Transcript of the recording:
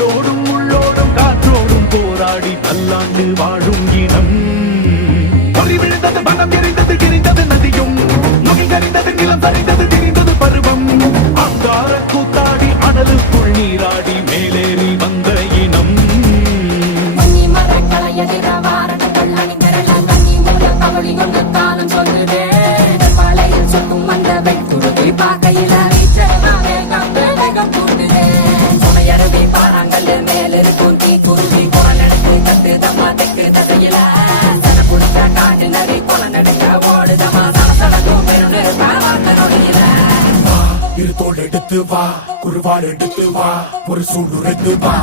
கல்லோடும் உள்ளோடும் காற்றோடும் போராடி பல்லாண்டு வாழும் இனம். பொறி விழுந்தது மனம் எரிந்தது எரிந்தது நதியும் முகி கரிந்தது நிலம் சரிந்தது திரிந்தது பருவம். அங்கார கூத்தாடி அனலுக்குள் நீராடி மேலேறி வந்த இனம். காலம் சொல்லுதே பழையில் சுத்தும் அந்த வெட்டுருதி பார்க்கையில சுமையருவி பாறாங்கல் மேலிருக்கும் தீ குருவி குரல் எடுத்து கட்டு தம்மா தெக்கு தசையில சன புடிச்ச காட்டு நரி குளம் நடுக்க ஓடுதமா சடசடக்கும் பெருநெருப்பா வாங்க நொடியில. இரு தோல் எடுத்து வா குருவாள் எடுத்து வா ஒரு சூடு எடுத்து வா.